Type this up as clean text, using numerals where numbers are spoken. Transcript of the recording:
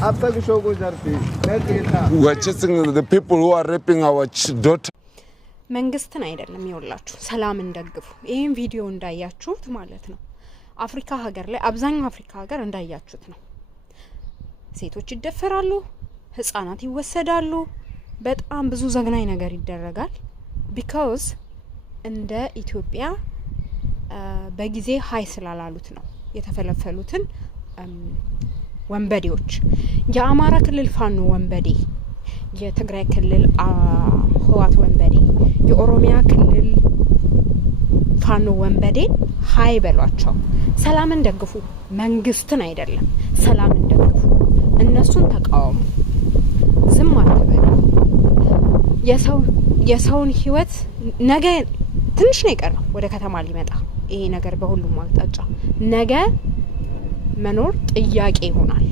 We're chasing the people who are raping our daughter. መንግስትን አይደለም ይወላችሁ ሰላም እንደግፉ ይሄን ቪዲዮ እንዳያችሁት ማለት ነው አፍሪካ ሀገር ላይ አብዛኛው አፍሪካ ሀገር እንዳያችሁት ነው ሴቶች ይደፈራሉ ህፃናት ይወሰዳሉ በጣም ብዙ ዘግናኝ ነገር ይደረጋል because እንደ ኢትዮጵያ በጊዜ ሃይ ስላላሉት ነው የተፈለፈሉትን ወንበዴዎች የአማራ ክልል ፋኖ ወንበዴ የትግራይ ክልል ህዋት ወንበዴ የኦሮሚያ ክልል ፋኖ ወንበዴ ሃይ በሏቸው ሰላምን ደግፉ መንግስትን አይደለም ሰላምን ደግፉ እነሱን ተቃወሙ ዝም አትበሉ የሰውን ህይወት ነገ ትንሽ ነው የቀረው ወደ ከተማ ሊመጣ ይሄ ነገር በሁሉም አቅጣጫ ነገ መኖር ጥያቄ ይሆናል